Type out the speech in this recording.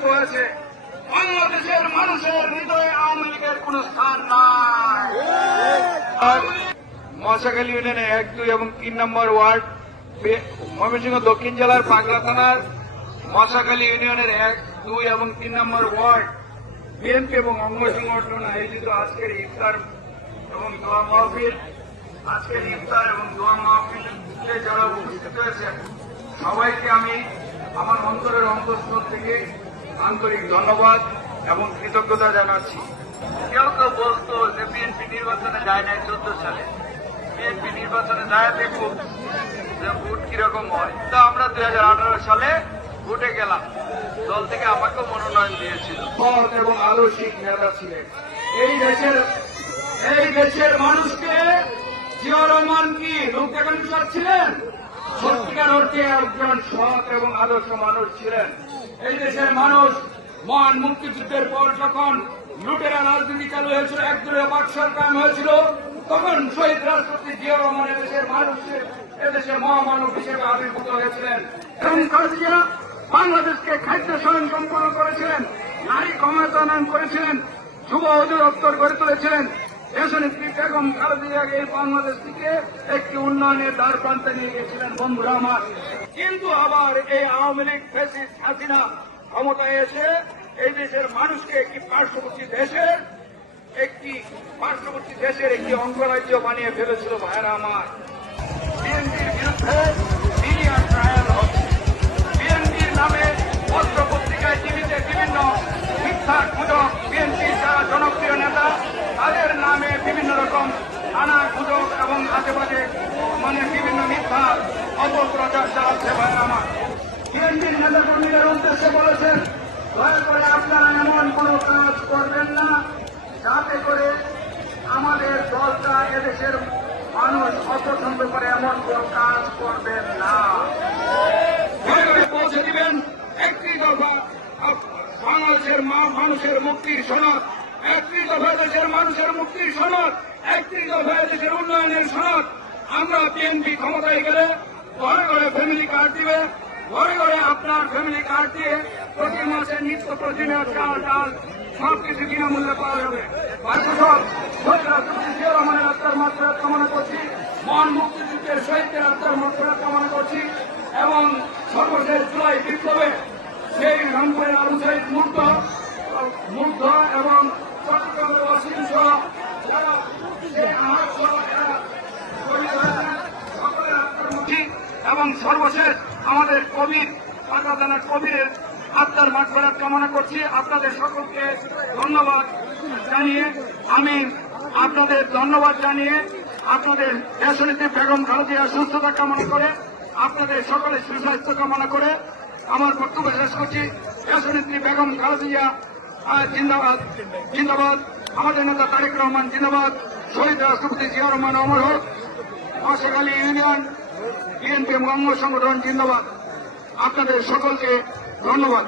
পরিণত হয়েছে। বাংলাদেশের মানুষের হৃদয়ে আওয়ামী লীগের কোন স্থান নাই। মশাখালী ইউনিয়নে 1, 2 এবং 3 নম্বর ওয়ার্ড, ময়মনসিংহ দক্ষিণ জেলার পাগলা থানার মশাখালী ইউনিয়নের 1, 2 এবং 3 নম্বর ওয়ার্ড বিএনপি এবং অঙ্গ সংগঠন আয়োজিত আজকের ইফতার এবং দোয়া মাহফিল, যারা উপস্থিত হয়েছেন সবাইকে আমি আমার অন্তরের অন্তঃস্থল থেকে আন্তরিক ধন্যবাদ এবং কৃতজ্ঞতা জানাচ্ছি। কেউ কেউ বলতো যে বিএনপি নির্বাচনে যায় নাই 14 সালে, বিএনপি নির্বাচনে যায় দেখুক যে ভোট কিরকম হয়। তো আমরা 2018 সালে ভোটে গেলাম, দল থেকে আমাকেও মনোনয়ন দিয়েছিল। সৎ এবং আদর্শিক নেতা ছিলেন। এই দেশের মানুষকে জিয়া রহমান কি লোক দেখানো ছিলেন? সত্যিকার অর্থে একজন সৎ এবং আদর্শ মানুষ ছিলেন। এই দেশের মানুষ মহান মুক্তিযুদ্ধের পর যখন লুটেরা রাজনীতি চালু হয়েছিল, একদলীয় বাক সরকার হয়েছিল, তখন শহীদ রাষ্ট্রপতি জিয়া রহমান এদেশের মানুষের এদেশের মহামানব হিসেবে আবির্ভূত হয়েছিলেন। এবং খালেদা বাংলাদেশকে খাদ্য স্বয়ংসম্পন্ন করেছিলেন, নারী ক্ষমতায়ন করেছিলেন, যুব অধিদপ্তর গড়ে তুলেছিলেন। দেশনেত্রী বেগম খালেদা এই বাংলাদেশটিকে একটি উন্নয়নের দ্বার প্রান্তে নিয়ে গেছিলেন বন্ধুরা আমার। কিন্তু আবার এই আওয়ামী লীগ ফ্যাসিস্ট হাসিনা ক্ষমতায় এসে এই দেশের মানুষকে একটি পার্শ্ববর্তী দেশের একটি অঙ্গরাজ্য বানিয়ে ফেলেছিল। ভাইয়েরা আমার, বিএনপির বিরুদ্ধে মিডিয়া ট্রায়াল হচ্ছে। বিএনপির নামে পত্র পত্রিকায় টিভিতে বিভিন্ন মিথ্যা গুজব, বিএনপির যারা জনপ্রিয় নেতা তাদের নামে বিভিন্ন রকম নানা গুজব এবং আশেপাশে বিভিন্ন মিথ্যা অপপ্রচার চালাচ্ছে। ভাইয়েরা আমার, বিএনপির নেতা কর্মীদের উদ্দেশ্যে বলেছেন, দয়া করে আপনারা এমন কোন কাজ করবেন না যাতে করে আমাদের দলটা এদেশের মানুষ অপছন্দ করে, এমন কোন কাজ করবেন না। পৌঁছে দিবেন একটি দফা বাংলাদেশের মানুষের মুক্তির সনদ, একটি দফা দেশের মানুষের মুক্তির সনদ, একটি দফা দেশের উন্নয়নের সনদ। আমরা বিএনপি ক্ষমতায় গেলে ঘরে ঘরে ফ্যামিলি কার্ড দিবে, ঘরে ঘরে আপনার ফ্যামিলি কার্ড দিয়ে প্রতি মাসে নিত্য প্রয়োজনীয় চাল ডাল সবকিছু বিনামূল্যে পাওয়া যাবে। জিয়া রহমানের আত্মার মাত্রা কামনা করছি, মহান মুক্তিযুদ্ধের শহীদদের আত্মার মাত্রা কামনা করছি এবং সর্বশেষ জুলাই বিপ্লবে সেই রংপুরের আবু সাইদ মুগ্ধ এবং চট্টগ্রামের অসীম সহ যারা এবং সর্বশেষ আমাদের কবির পাকা দানার কবিরের আত্মার মাগফিরাত কামনা করছি। আপনাদের সকলকে ধন্যবাদ জানিয়ে আপনাদের দেশনেত্রী বেগম খালেদা সুস্থতা কামনা করে, আপনাদের সকলের সুস্বাস্থ্য কামনা করে আমার বক্তব্য শেষ করছি। দেশনেত্রী বেগম খালেদা জিন্দাবাদ, জিন্দাবাদ। আমাদের নেতা তারেক রহমান জিন্দাবাদ। শহীদ রাষ্ট্রপতি জিয়া রহমান অমর হোক। মশাখালী ইউনিয়ন বিএনপি এবং অঙ্গ সংগঠন জিন্দাবাদ। আপনাদের সকলকে ধন্যবাদ।